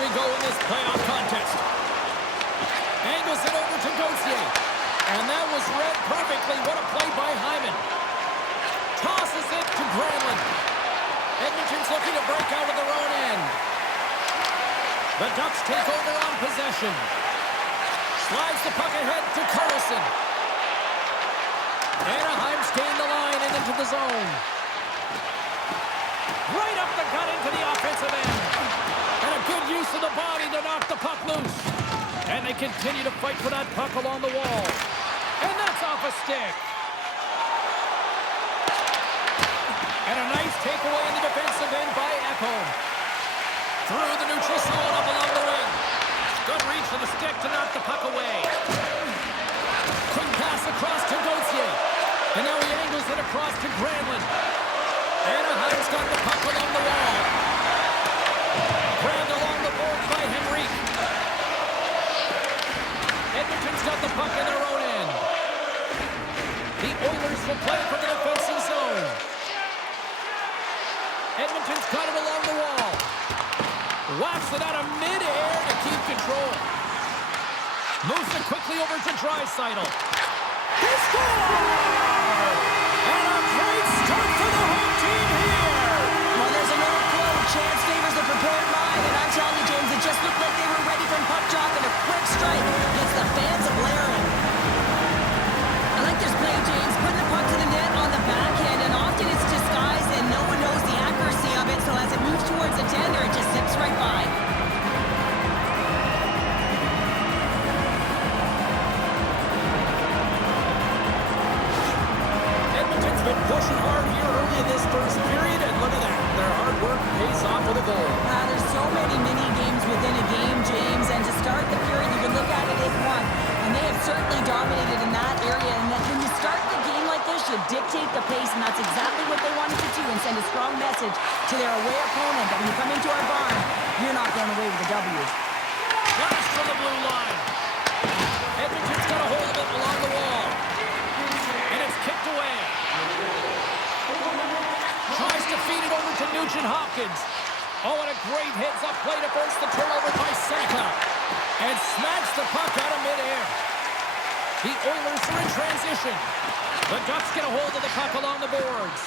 we go in this playoff contest. Angles it over to Gauthier. And that was read perfectly. What a play by Hyman. Tosses it to Granlund. Edmonton's looking to break out of their own end. The Ducks take over on possession. Slides the puck ahead to Carlson. Anaheim's gained the line and into the zone. Right up the gut into the offensive end. And a good use of the body to knock the puck loose. And they continue to fight for that puck along the wall. And that's off a stick. And a nice takeaway in the defensive end by Ekholm. Through the neutral zone up along the wing. Good reach for the stick to knock the puck away. Quick pass across to Gauthier. And now he angles it across to Granlund. Anaheim's got the puck along the wall. Grabbed along the board by Henrique. Edmonton's got the puck in their own end. The Oilers will play from the defensive zone. Edmonton's got it along the wall. Whacks it out of midair to keep control. Moves it quickly over to Draisaitl. He scores! And a great start for the home team here. Well, there's an old quote, chance favors the prepared mind, and I'm telling you, James, it just looked like they were ready from puck drop, and a quick strike gets the fans blaring. I like this play, James, putting the puck to the net on the backhand, and often it's disguised, and no one knows the accuracy of it, so as it moves towards the tender, it just zips right by. Edmonton's been pushing hard here early in this first period, and look at that. Their hard work pays off with a goal. There's so many mini games within a game, James, and to start the period, you can look at it as one, and they have certainly dominated in that area, and when you start the game like this, you dictate the pace, and that's exactly what they wanted to do, and send a strong message to their away opponent that when you come into our barn, you're not going away with a W. Pass from the blue line. Edmonton's got a hold of it along the wall. And it's kicked away. Tries to feed it over to Nugent-Hopkins. Oh, and a great heads-up play to force the turnover by Saka. And smacks the puck out of midair. The Oilers are in transition. The Ducks get a hold of the puck along the boards.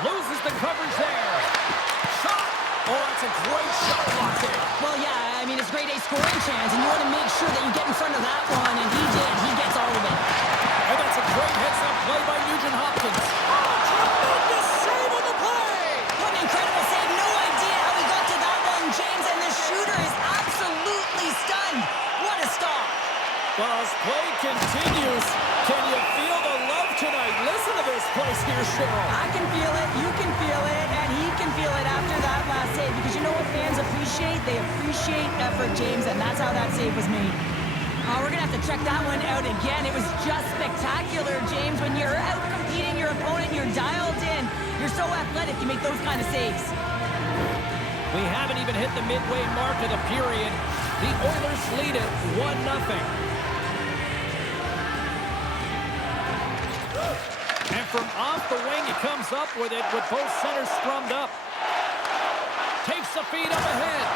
Loses the coverage there. Shot! Oh, that's a great shot locked in. Well, yeah, I mean, it's grade A scoring chance, and you want to make sure that you get in front of that one, and he did. He gets all of it. And that's a great heads-up play by Nugent-Hopkins. Oh, tremendous save on the play! What an incredible save. No idea how he got to that one, James, and the shooter is absolutely stunned. What a stop. Well, as play continues, can you feel the love tonight? Listen to this place here, Cheryl. I can feel it, you can feel it, and he can feel it after that last save, because you know what fans appreciate? They appreciate effort, James, and that's how that save was made. We're going to have to check that one out again. It was just spectacular, James. When you're out competing your opponent, you're dialed in. You're so athletic, you make those kind of saves. We haven't even hit the midway mark of the period. The Oilers lead it 1-0. And from off the wing, he comes up with it with both centers strummed up. Takes the feed up ahead.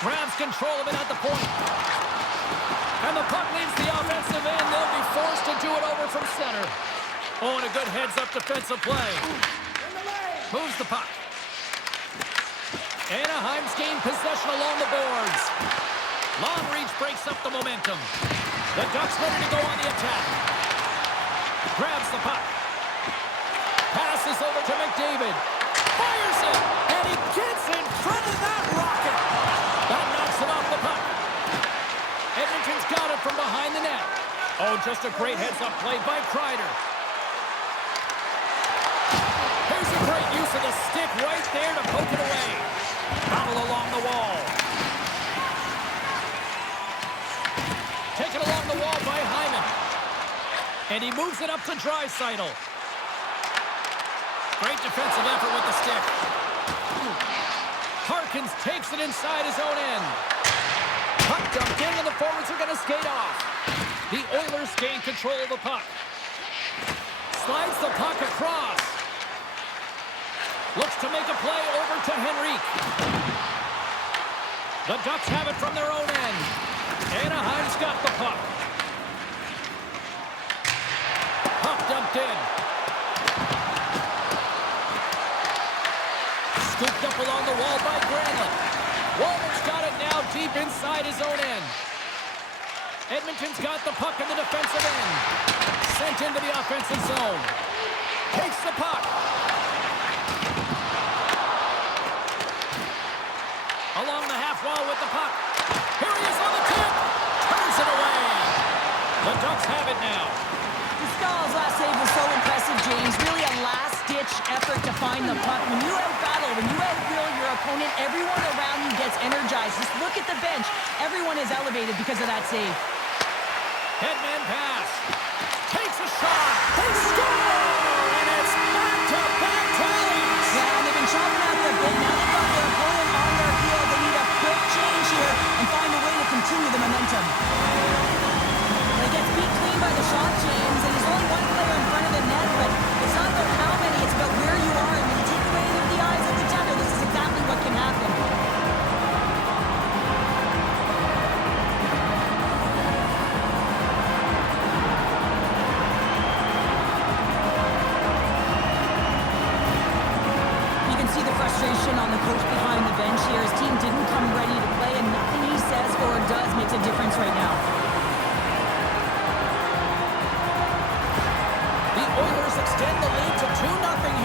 Grabs control of it at the point. And the puck leaves the offensive end. They'll be forced to do it over from center. Oh, and a good heads-up defensive play. Moves the puck. Anaheim's gained possession along the boards. Long reach breaks up the momentum. The Ducks ready to go on the attack. Grabs the puck. Passes over to McDavid. Fires it. And he gets in front of that rocket. That knocks it off the puck. Edmonton's got it from behind the net. Oh, just a great heads-up play by Kreider. Here's a great use of the stick right there to poke it away. Battle along the wall. Taken along the wall by Hyman. And he moves it up to Draisaitl. Great defensive effort with the stick. Harkins takes it inside his own end. Puck dumped in, and the forwards are going to skate off. The Oilers gain control of the puck. Slides the puck across. Looks to make a play over to Henrique. The Ducks have it from their own end. Anaheim's got the puck. Puck dumped in. Scooped up along the wall by Granlund. Waller's got it now deep inside his own end. Edmonton's got the puck in the defensive end. Sent into the offensive zone. Takes the puck. Along the half wall with the puck. Here he is on the tip. Turns it away. The Ducks have it now. Stahl's last save was so impressive, James. Really a last-ditch effort to find the puck. When you out-battle, when you out-will your opponent, everyone around you gets energized. Just look at the bench. Everyone is elevated because of that save. Headman pass. Takes a shot. They score! And it's back-to-back tallies. Yeah, and they've been chopping out their bit. Now they've got their opponent on their field. They need a quick change here and find a way to continue the momentum. They get beat clean by the shot, James, and there's only one player in front of the net, but it's not about how many, it's about where you are. And when you take away the eyes of the defender, this is exactly what can happen. You can see the frustration on the coach behind the bench here. His team didn't come ready to play, and nothing he says or does makes a difference right now. Oilers extend the lead to 2-0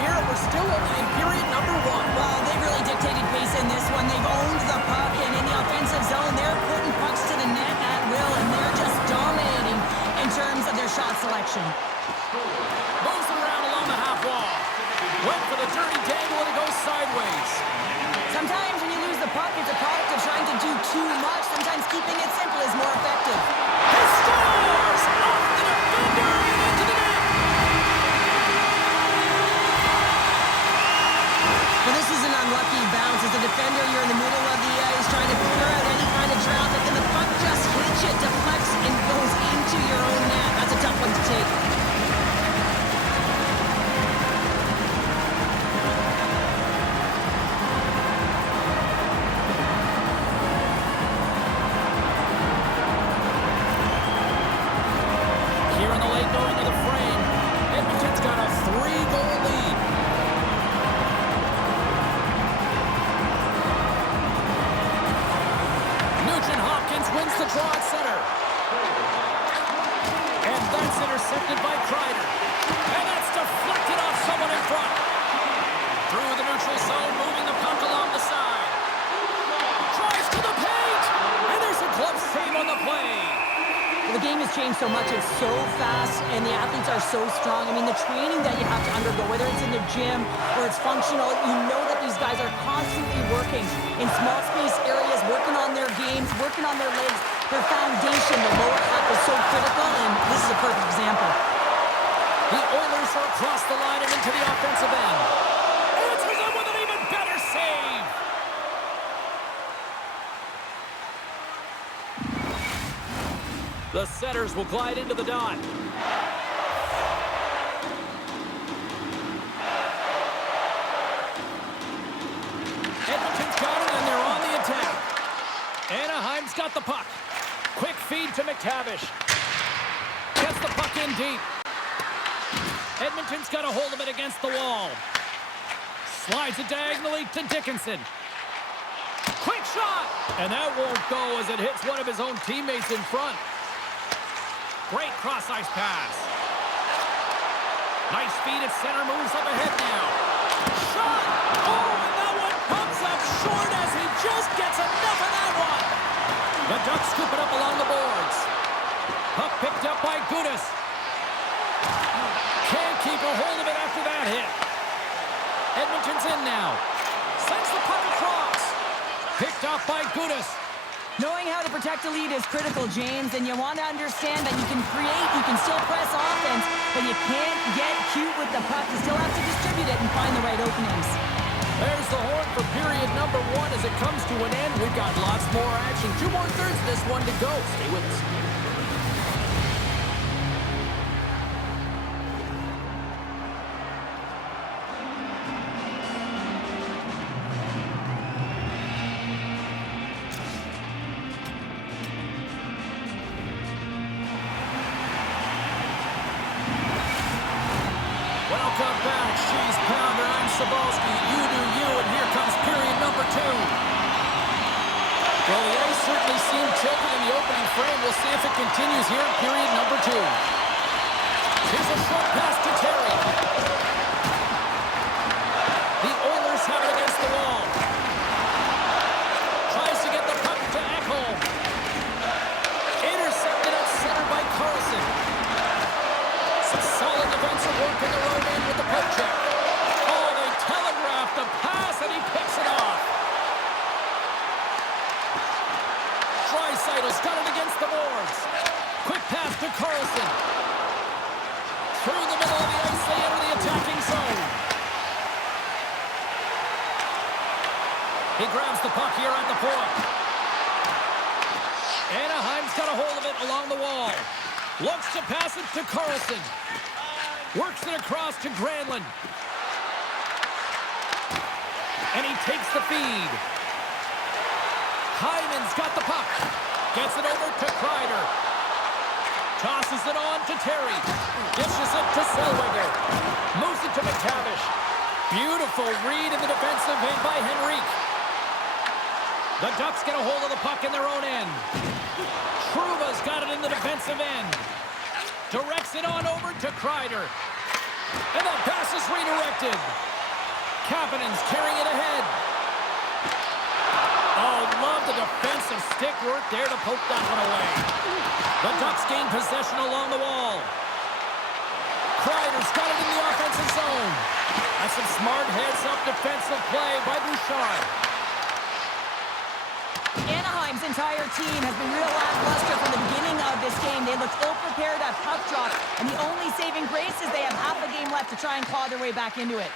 here. We're still only in period number 1. Well, they've really dictated pace in this one. They've owned the puck, and in the offensive zone, they're putting pucks to the net at will, and they're just dominating in terms of their shot selection. Moves around along the half wall. Went for the dirty dangle, and it goes sideways. Sometimes when you lose the puck, it's a product of trying to do too much. Sometimes keeping it simple is more effective. He scores! Off the defender and into the net! Well, this is an unlucky bounce. As a defender, you're in the middle of the ice trying to clear out any kind of traffic, and the puck just hits you, deflects, and goes into your own net. That's a tough one to take. Here in the late going of the frame, Edmonton's got a 3-goal lead. Nugent-Hopkins wins the draw at center. And that's intercepted by Kreider. And that's deflected off someone in front. Through the neutral zone, moving the puck along the side. Tries to the paint! And there's a glove save on the play. Well, the game has changed so much. It's so fast, and the athletes are so strong. I mean, the training that you have to undergo, whether it's in the gym or it's functional, you know that these guys are constantly working in small space areas, working on their games, working on their legs. Their foundation, the lower half, is so critical, and this is a perfect example. The Oilers are across the line and into the offensive end. Answers him with an even better save. The setters will glide into the dot. Edmonton's got it, and they're on the attack. Anaheim's got the puck. Quick feed to McTavish. Gets the puck in deep. Edmonton's got a hold of it against the wall. Slides it diagonally to Dickinson. Quick shot! And that won't go as it hits one of his own teammates in front. Great cross-ice pass. Nice feed at center, moves up ahead now. Shot! Oh, and that one comes up short as he just gets enough of that one. The Ducks scoop it up along the boards. Puck picked up by Gudas. Can't keep a hold of it after that hit. Edmonton's in now. Sends the puck across. Picked off by Gudas. Knowing how to protect a lead is critical, James, and you want to understand that you can create, you can still press offense, but you can't get cute with the puck. You still have to distribute it and find the right openings. There's the horn for period number 1 as it comes to an end. We've got lots more action. 2 more thirds of this one to go. Stay with us. Sabalski, you do you, and here comes period number 2. Well, the ice certainly seemed tilted in the opening frame. We'll see if it continues here in period number 2. Here's a short pass to Terry. The Oilers have it against the wall. Tries to get the puck to Ekholm. Intercepted at center by Carlson. Some solid defensive work in the road end with the poke check. Oh, they telegraphed the pass, and he picks it off. Draisaitl's got it against the boards. Quick pass to Carlson. Through the middle of the ice, they enter the attacking zone. He grabs the puck here at the point. Anaheim's got a hold of it along the wall. Looks to pass it to Carlson. Works it across to Granlund. And he takes the feed. Hyman's got the puck. Gets it over to Kreider. Tosses it on to Terry. Dishes it to Zellweger. Moves it to McTavish. Beautiful read in the defensive end by Henrique. The Ducks get a hold of the puck in their own end. Trouba's got it in the defensive end. Directs it on over to Kreider. And that pass is redirected. Kapanen's carrying it ahead. Oh, love the defensive stick work there to poke that one away. The Ducks gain possession along the wall. Kreider's got it in the offensive zone. That's some smart heads-up defensive play by Bouchard. Anaheim's entire team has been real lackluster from the beginning of this game. They looked ill-prepared at puck drop, and the only saving grace is they have half a game left to try and claw their way back into it.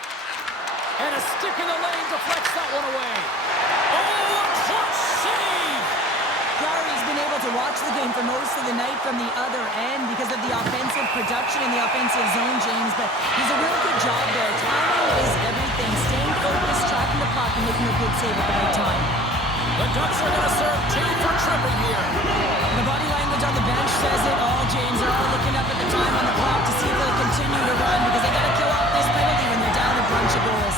And a stick in the lane deflects that one away. Oh, a clutch save! Gary's been able to watch the game for most of the night from the other end because of the offensive production in the offensive zone, James, but he's a real good job there. Timing is everything. Staying focused, tracking the puck, and making a good save at the right time. The Ducks are going to serve 2 for tripping here. The body language on the bench says it all, James. They're all looking up at the time on the clock to see if they'll continue to run because they got to kill off this penalty when they're down a bunch of goals.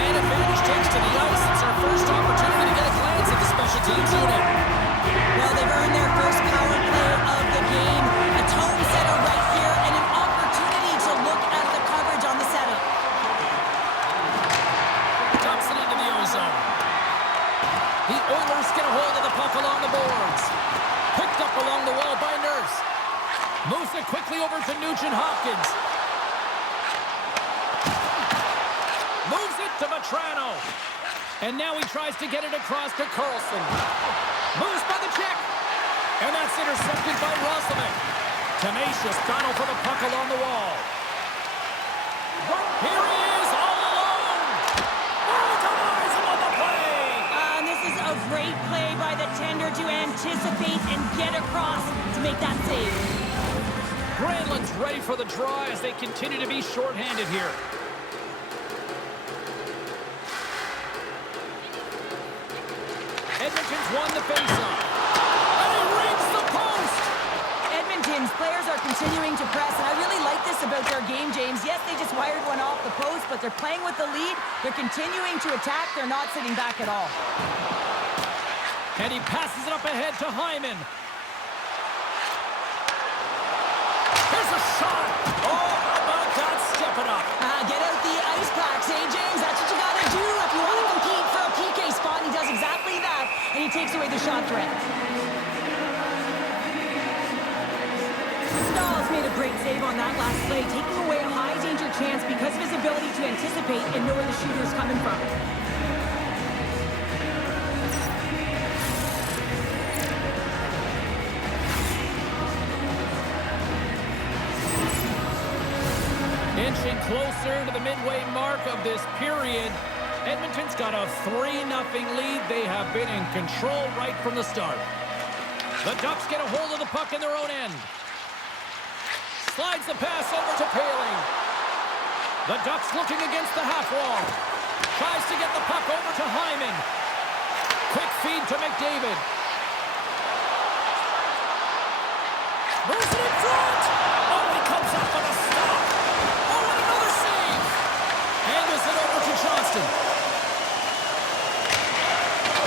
Man advantage takes to the ice. It's our first opportunity to get a glance at the special teams unit. Well, they've earned their first power play of the game. A tone setter right here and an opportunity to look at the coverage on the setup. Dumps it into the ozone. The Oilers get a hold of the puck along the boards. Picked up along the wall by Nurse. Moves it quickly over to Nugent-Hopkins. Moves it to Vetrano. And now he tries to get it across to Carlson. Moves by the check. And that's intercepted by Roslovic. Tenacious battle for the puck along the wall. Here he is, all alone. Oh, denies him on the play. And this is a great play by the tender to anticipate and get across to make that save. Granlund's ready for the draw as they continue to be shorthanded here. Edmonton's won the faceoff. And he reads the post! Edmonton's players are continuing to press, and I really like this about their game, James. Yes, they just wired one off the post, but they're playing with the lead. They're continuing to attack. They're not sitting back at all. And he passes it up ahead to Hyman. Here's a shot! Oh, how about that? Step it up. Get out the ice packs, hey, James? That's what you got to do if you want to compete for a PK spot. He does exactly that, and he takes away the shot threat. Stahl's made a great save on that last play, taking away a high-danger chance because of his ability to anticipate and know where the shooter is coming from. Inching closer to the midway mark of this period. Edmonton's got a 3-0 lead. They have been in control right from the start. The Ducks get a hold of the puck in their own end. Slides the pass over to Poehling. The Ducks looking against the half wall. Tries to get the puck over to Hyman. Quick feed to McDavid. Moves it in front. Oh, he comes up with a stop. Johnston.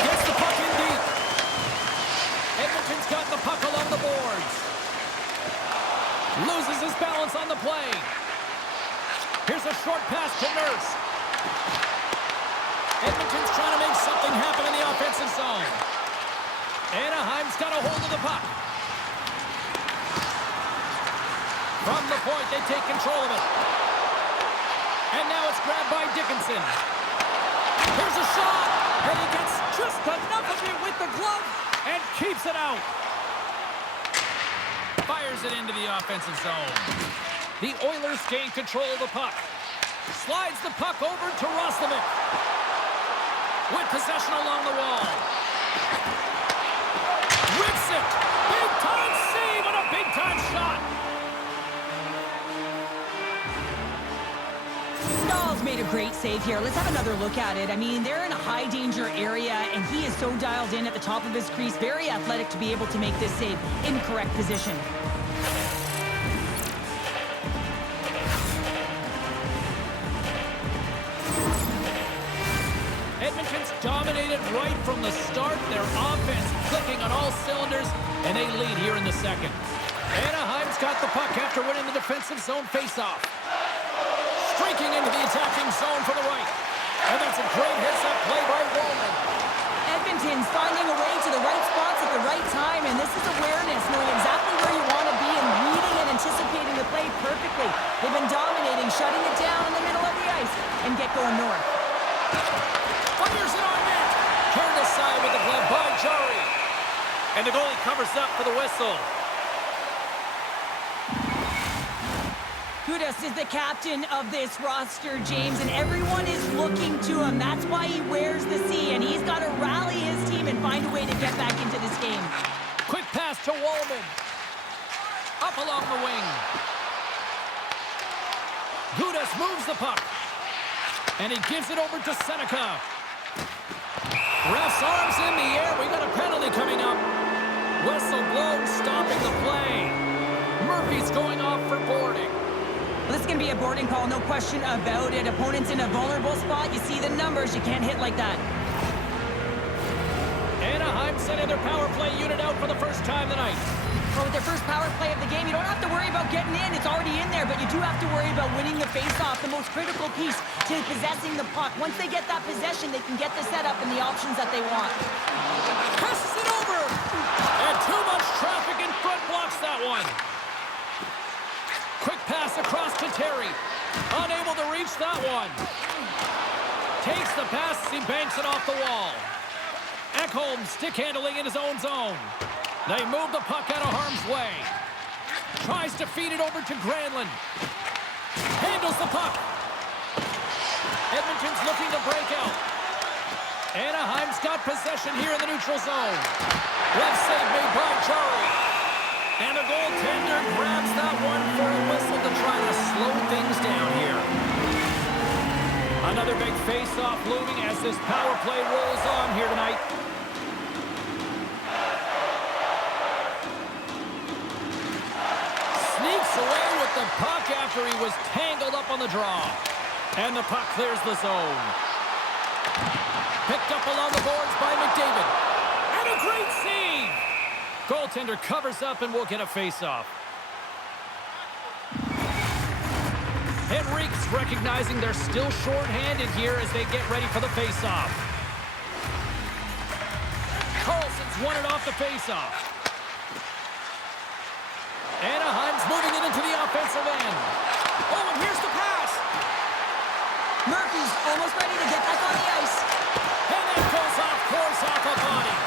Gets the puck in deep. Edmonton's got the puck along the boards. Loses his balance on the play. Here's a short pass to Nurse. Edmonton's trying to make something happen in the offensive zone. Anaheim's got a hold of the puck. From the point, they take control of it. And now it's grabbed by Dickinson. Here's a shot, and he gets just enough of it with the glove and keeps it out. Fires it into the offensive zone. The Oilers gain control of the puck. Slides the puck over to Roslovic. With possession along the wall. Rips it. Big-time save and a big-time shot. Stahl's made a great save here. Let's have another look at it. I mean, they're in a high-danger area, and he is so dialed in at the top of his crease. Very athletic to be able to make this save in correct position. Edmonton's dominated right from the start. Their offense clicking on all cylinders, and they lead here in the second. Anaheim's got the puck after winning the defensive zone faceoff. Streaking into the attacking zone for the right. And that's a great heads-up play by Wallman. Edmonton's finding a way to the right spots at the right time, and this is awareness, knowing exactly where you want to be and reading and anticipating the play perfectly. They've been dominating, shutting it down in the middle of the ice, and get going north. Fires it on net. Turned aside with the glove by Jari. And the goalie covers up for the whistle. Gudas is the captain of this roster, James, and everyone is looking to him. That's why he wears the C, and he's got to rally his team and find a way to get back into this game. Quick pass to Wallman. Up along the wing. Gudas moves the puck. And he gives it over to Seneca. Ref's arms in the air. We got a penalty coming up. Whistle blown, stopping the play. Murphy's going off for boarding. Well, this is going to be a boarding call, no question about it. Opponent's in a vulnerable spot. You see the numbers. You can't hit like that. Anaheim sending their power play unit out for the first time tonight. Well, with their first power play of the game, you don't have to worry about getting in. It's already in there, but you do have to worry about winning the faceoff, the most critical piece to possessing the puck. Once they get that possession, they can get the setup and the options that they want. Passes it over! And too much traffic in front blocks that one. Quick pass across to Terry. Unable to reach that one. Takes the pass, he banks it off the wall. Ekholm stick handling in his own zone. They move the puck out of harm's way. Tries to feed it over to Granlund. Handles the puck. Edmonton's looking to break out. Anaheim's got possession here in the neutral zone. Left save made by Jari. And the goaltender grabs that one for a whistle to try to slow things down here. Another big face-off looming as this power play rolls on here tonight. Sneaks away with the puck after he was tangled up on the draw. And the puck clears the zone. Picked up along the boards by McDavid. And a great save! Goaltender covers up and will get a face-off. Henrique's recognizing they're still short-handed here as they get ready for the face-off. Carlson's won it off the face-off. Anaheim's moving it into the offensive end. Oh, and here's the pass. Murphy's almost ready to get back on the ice. And that goes off course off a body.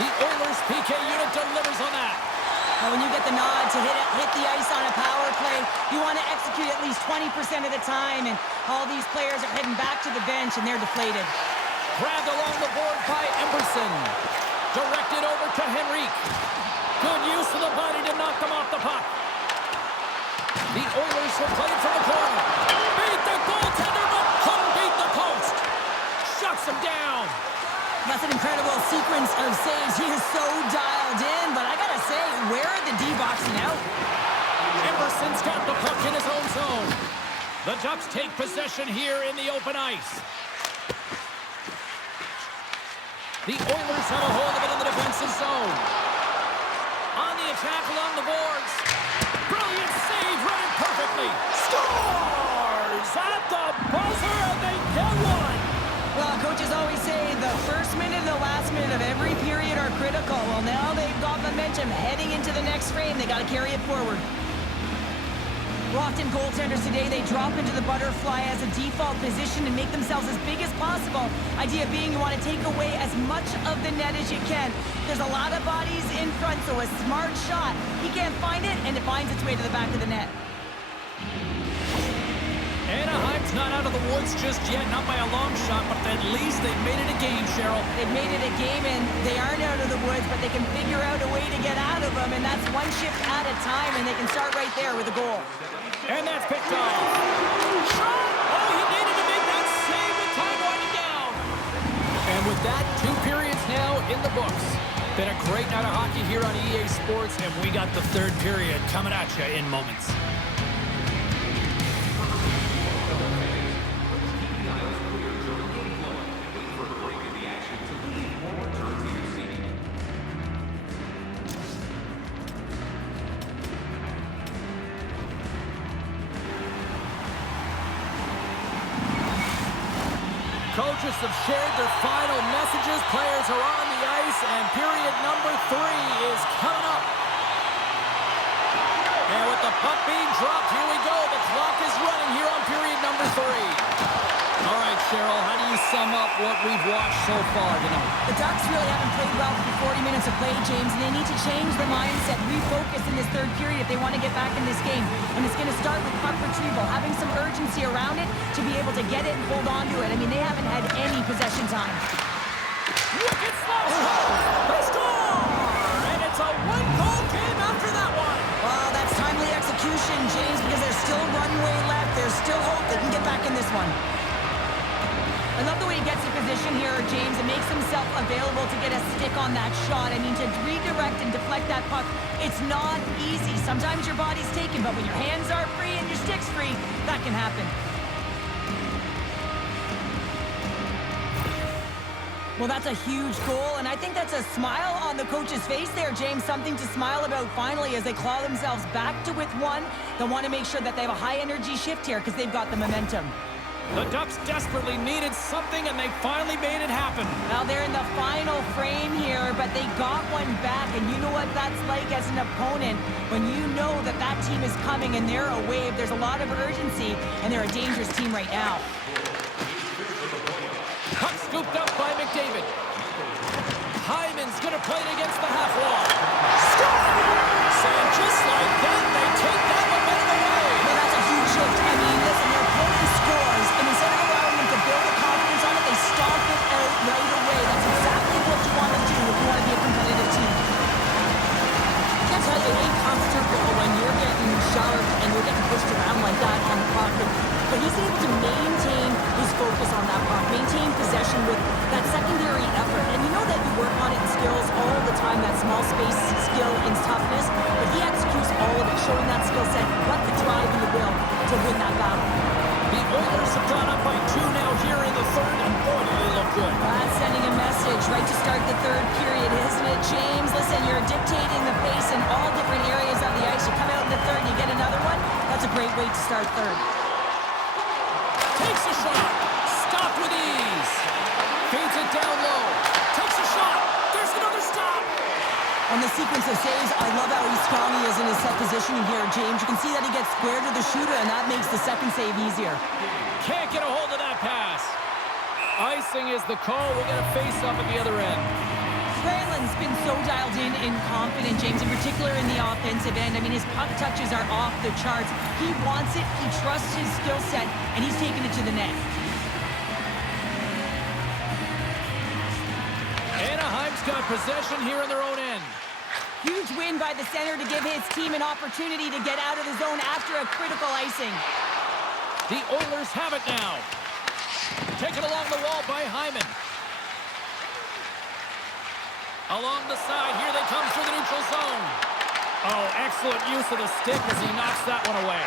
The Oilers PK unit delivers on that. When you get the nod to hit the ice on a power play, you want to execute at least 20% of the time, and all these players are heading back to the bench, and they're deflated. Grabbed along the board by Emberson. Directed over to Henrique. Good use of the body to knock them off the puck. The Oilers were playing from the corner. Beat the goaltender, but couldn't beat the post. Shuts him down. That's an incredible sequence of saves. He is so dialed in, but I gotta say, where are the D-boxing out? Emberson's got the puck in his own zone. The Ducks take possession here in the open ice. The Oilers have a hold of it in the defensive zone. On the attack along the boards. Brilliant save, run it perfectly. Scores at the buzzer, and they get one. Well, coaches always say the first minute and the last minute of every period are critical. Well, now they've got momentum heading into the next frame. They got to carry it forward. Often goaltenders today, they drop into the butterfly as a default position and make themselves as big as possible. Idea being you want to take away as much of the net as you can. There's a lot of bodies in front, so a smart shot. He can't find it, and it finds its way to the back of the net. Anaheim's not out of the woods just yet, not by a long shot, but at least they've made it a game, Cheryl. They've made it a game, and they aren't out of the woods, but they can figure out a way to get out of them, and that's one shift at a time, and they can start right there with a goal. And that's picked off. Oh, he needed to make that save with time winding down. And with that, 2 periods now in the books. Been a great night of hockey here on EA Sports, and we got the 3rd period coming at you in moments. Coaches have shared their final messages. Players are on the ice, and period number 3 is coming up. And with the puck being dropped, here we go. The clock is running here on period number 3. All right, Cheryl, how do you sum up what we've watched so far tonight? The Ducks really haven't played well for 40 minutes of play, James, and they need to change the mindset, refocus in this 3rd period if they want to get back in this game. And it's going to start with puck retrieval, having some urgency around it to be able to get it and hold on to it. I mean, they haven't had any possession time. Wicked slash! They score! And it's a 1-goal game after that one. Well, that's timely execution, James, because there's still runway left. There's still hope they can get back in this one. I love the way he gets in position here, James, and makes himself available to get a stick on that shot. I mean, to redirect and deflect that puck, it's not easy. Sometimes your body's taken, but when your hands are free and your stick's free, that can happen. Well, that's a huge goal, and I think that's a smile on the coach's face there, James. Something to smile about finally as they claw themselves back to with one. They want to make sure that they have a high-energy shift here because they've got the momentum. The Ducks desperately needed something, and they finally made it happen. Now they're in the final frame here, but they got one back, and you know what that's like as an opponent. When you know that that team is coming and they're a wave, there's a lot of urgency, and they're a dangerous team right now. Puck scooped up by McDavid. Hyman's going to play it against the half wall. Scores! And just like that, they take that momentum away. Well, that's a huge shift. I mean, listen, their opponent scores, and instead of allowing them to build the confidence on it, they stomp it out right away. That's exactly what you want to do if you want to be a competitive team. I can't tell you, it ain't comfortable when you're getting shoved and you're getting pushed around like that on the puck. But he's able to maintain his focus on that puck, maintain possession with that secondary effort. And you know that you work on it in skills all the time, that small space skill and toughness, but he executes all of it, showing that skill set, what the drive and the will to win that battle. The Oilers have gone up by 2 now here in the 3rd, and boy, do they look good. That's sending a message right to start the 3rd period, isn't it, James? Listen, you're dictating the pace in all different areas of the ice. You come out in the 3rd, you get another one. That's a great way to start 3rd. Takes a shot. Stopped with ease. Feeds it down low. Takes a shot. There's another stop. On the sequence of saves, I love how strong he is in his set positioning here, James. You can see that he gets square to the shooter, and that makes the second save easier. Can't get a hold of that pass. Icing is the call. We'll get a face-off at the other end. Franlin's been so dialed in and confident, James, in particular in the offensive end. I mean, his puck touches are off the charts. He wants it, he trusts his skill set, and he's taking it to the net. Anaheim's got possession here in their own end. Huge win by the center to give his team an opportunity to get out of the zone after a critical icing. The Oilers have it now. Taken along the wall by Hyman. Along the side, here they come through the neutral zone. Oh, excellent use of the stick as he knocks that one away.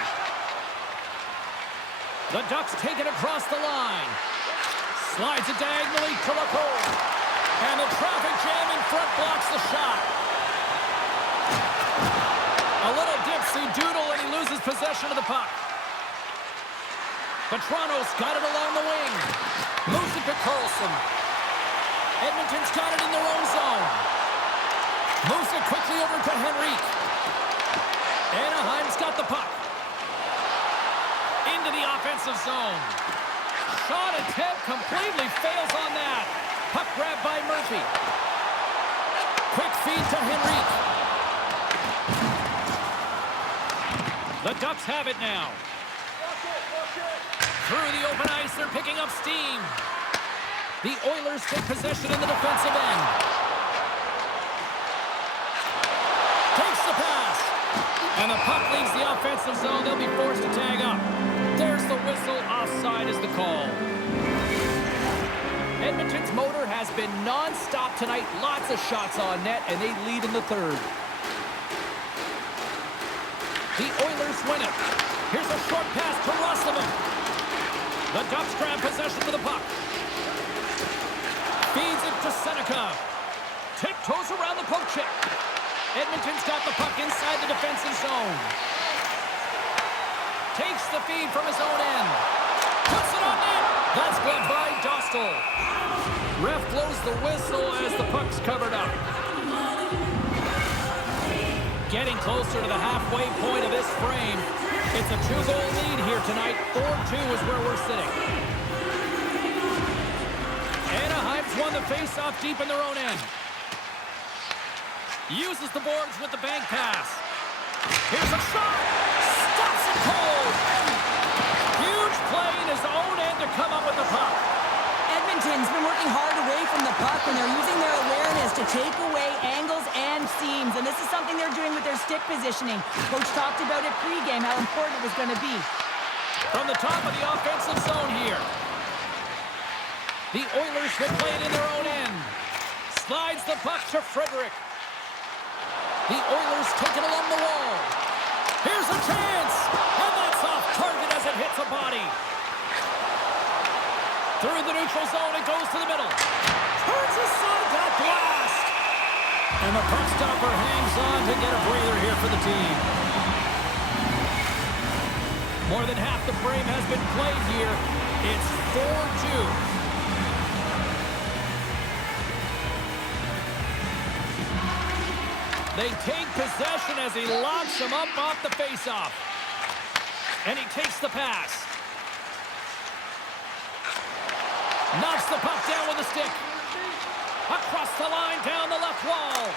The Ducks take it across the line. Slides it diagonally to Lacour. And the possession of the puck. Toronto's got it along the wing. Moves it to Karlsson. Edmonton's got it in their own zone. Moves it quickly over to Henrique. Anaheim's got the puck. Into the offensive zone. Shot attempt completely fails on that. Puck grab by Murphy. Quick feed to Henrique. The Ducks have it now. Through the open ice, they're picking up steam. The Oilers take possession in the defensive end. Takes the pass. And the puck leaves the offensive zone. They'll be forced to tag up. There's the whistle. Offside is the call. Edmonton's motor has been non-stop tonight. Lots of shots on net, and they lead in the third. The Oilers win it. Here's a short pass to Russell. The Ducks grab possession of the puck. Feeds it to Seneca. Tiptoes around the poke check. Edmonton's got the puck inside the defensive zone. Takes the feed from his own end. Puts it on net. That's blocked by Dostal. Ref blows the whistle as the puck's covered up. Getting closer to the halfway point of this frame. It's a 2-goal lead here tonight. 4-2 is where we're sitting. Anaheim's won the face-off deep in their own end. Uses the boards with the bank pass. Here's a shot. Stops it cold. Huge play in his own end to come up with the puck. Edmonton's been working hard away from the puck, and they're using their awareness to take away angles and seams. And this is something they're doing with their stick positioning. Coach talked about it pregame, how important it was going to be. From the top of the offensive zone here. The Oilers will play it in their own end. Slides the puck to Frederick. The Oilers take it along the wall. Here's a chance. And that's off target as it hits a body. Through the neutral zone, it goes to the middle. Turns aside that blast. And the puck stopper hangs on to get a breather here for the team. More than half the frame has been played here. It's 4-2. They take possession as he locks him up off the faceoff. And he takes the pass. Knocks the puck down with a stick. Across the line, down the left wall.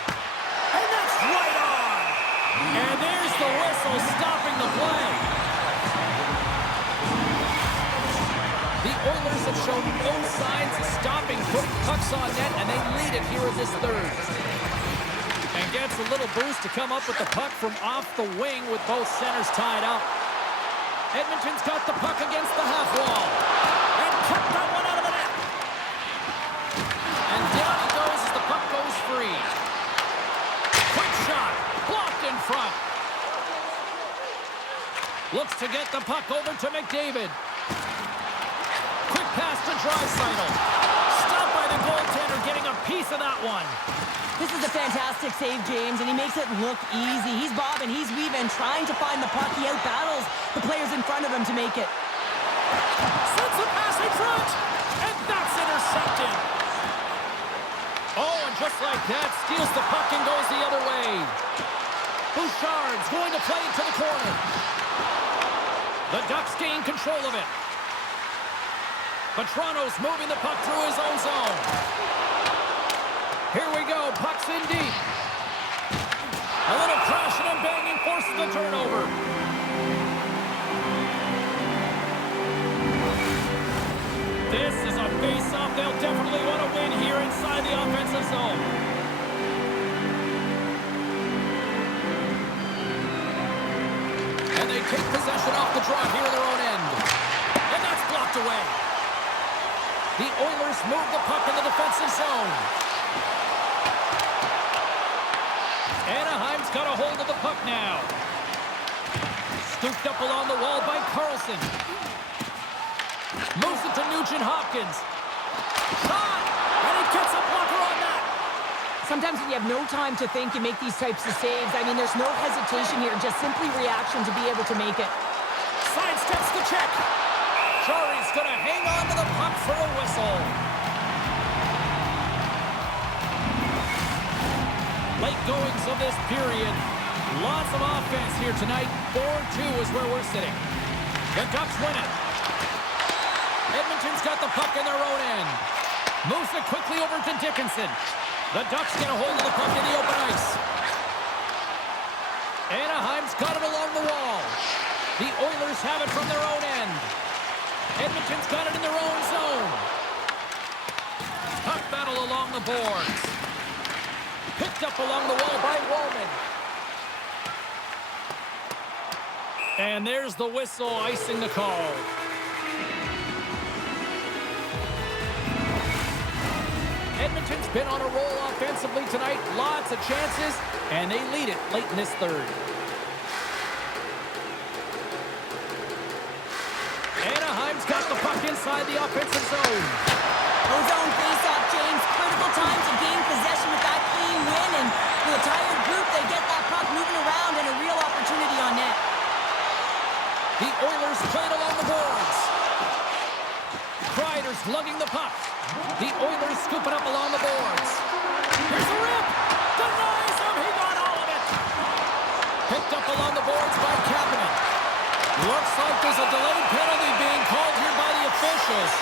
And that's right on. And there's the whistle stopping the play. The Oilers have shown no signs of stopping pucks on net, and they lead it here in this third. And gets a little boost to come up with the puck from off the wing with both centers tied up. Edmonton's got the puck against the half wall. And kept that one out of the net. And down he goes as the puck goes free. Quick shot. Blocked in front. Looks to get the puck over to McDavid. Quick pass to Draisaitl. Stopped by the goaltender, getting a piece of that one. This is a fantastic save, James, and he makes it look easy. He's bobbing, he's weaving, trying to find the puck. He outbattles the players in front of him to make it. Sends the pass in front, and that's intercepted. Oh, and just like that, steals the puck and goes the other way. Bouchard's going to play it to the corner. The Ducks gain control of it. But Toronto's moving the puck through his own zone. Here we go, puck's in deep. A little crashing and banging forces the turnover. This is a face-off they'll definitely want to win here inside the offensive zone. And they take possession off the draw here in their own end. And that's blocked away. The Oilers move the puck in the defensive zone. Anaheim's got a hold of the puck now. Scooped up along the wall by Karlsson. Moves it to Nugent-Hopkins. Shot! And he gets a blocker on that. Sometimes when you have no time to think, you make these types of saves. I mean, there's no hesitation here, just simply reaction to be able to make it. check. Shari's going to hang on to the puck for a whistle. Late goings of this period. Lots of offense here tonight. 4-2 is where we're sitting. The Ducks win it. Edmonton's got the puck in their own end. Moves it quickly over to Dickinson. The Ducks get a hold of the puck in the open ice. Anaheim's got it along the wall. The Oilers have it from their own end. Edmonton's got it in their own zone. Puck battle along the boards. Picked up along the wall by Wallman. And there's the whistle icing the call. Edmonton's been on a roll offensively tonight. Lots of chances, and they lead it late in this third. Anaheim's got the puck inside the offensive zone. Zone face-off, James. Critical time to gain possession with that clean win, and for the tired group, they get that puck moving around and a real opportunity on net. The Oilers played along the boards. Kreider's lugging the puck. The Oilers scoop it up along the boards. Here's the rip. Denies him. He got all of it. Picked up along the boards by Kapanen. Looks like there's a delayed penalty being called here by the officials.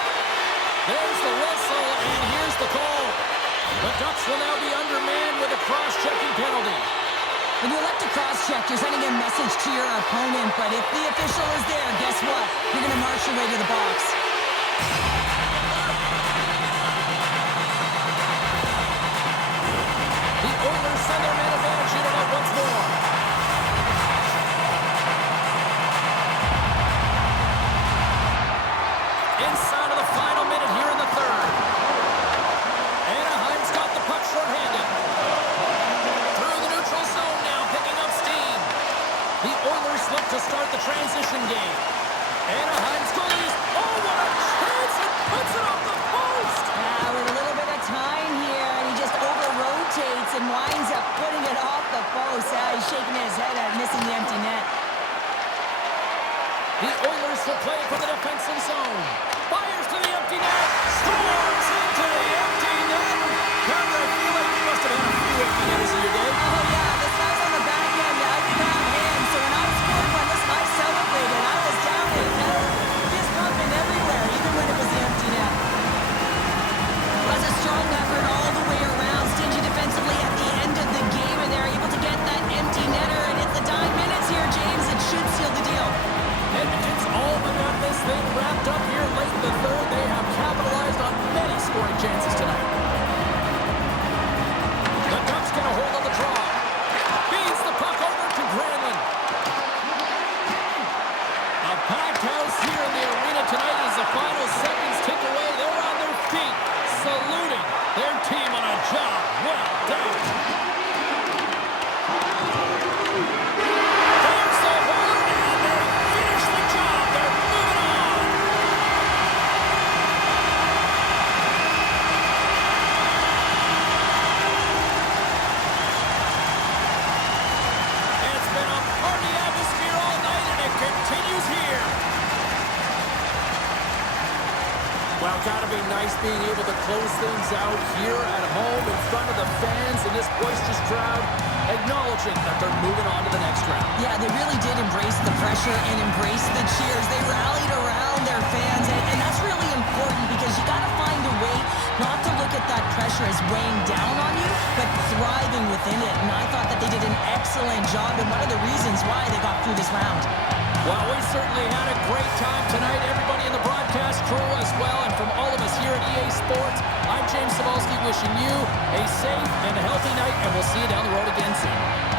There's the whistle, and here's the call. The Ducks will now be undermanned with a cross-checking penalty. When you elect to cross-check, you're sending a message to your opponent, but if the official is there, guess what? You're going to march your way to the box. The Oilers send their man advantage unit up once more. Inside of the final minute here in the third. Anaheim's got the puck shorthanded. Through the neutral zone now, picking up steam. The Oilers look to start the transition game. Anaheim's goalie is, oh, what a chance! It puts it off the post! With a little bit of time here, and he just over-rotates and winds up putting it off the post. He's shaking his head at missing the empty net. The Oilers will play for the defensive zone. Fires to the empty net. Scores into the empty net. Carter, I feel like you must have had a few empty netters in your day. Oh, yeah, this guy's on the back end. I grab hands, so when I scored one, listen, I celebrated. I was down and fist pumping everywhere, even when it was the empty net. It was a strong effort all the way around. Stingy defensively at the end of the game, and they're able to get that empty netter, and it's the dying minutes here, James. It should seal the deal. Edmonton's all but got this thing wrapped up here late in the third. They have capitalized on many scoring chances tonight. The Ducks get a hold of the draw. Feeds the puck over to Granlund. A packed house here in the arena tonight as the final seconds tick away. They're on their feet, saluting their team on a job well done. There's the horn, and they finish the job. They're moving on. It's been a party atmosphere all night, and it continues here. Well, gotta be nice being able to close things out here at home in front of the fans and this boisterous crowd, acknowledging that they're moving on to the next round. Yeah, they really did embrace the pressure and embrace the cheers. They rallied around their fans, and that's really important because you got to find a way not to look at that pressure as weighing down on you, but thriving within it. And I thought that they did an excellent job, and one of the reasons why they got through this round. Well, we certainly had a great time tonight. Everybody in the broadcast crew as well, and from all of us here at EA Sports, I'm James Cebulski wishing you a safe and healthy night, and we'll see you down the road again soon.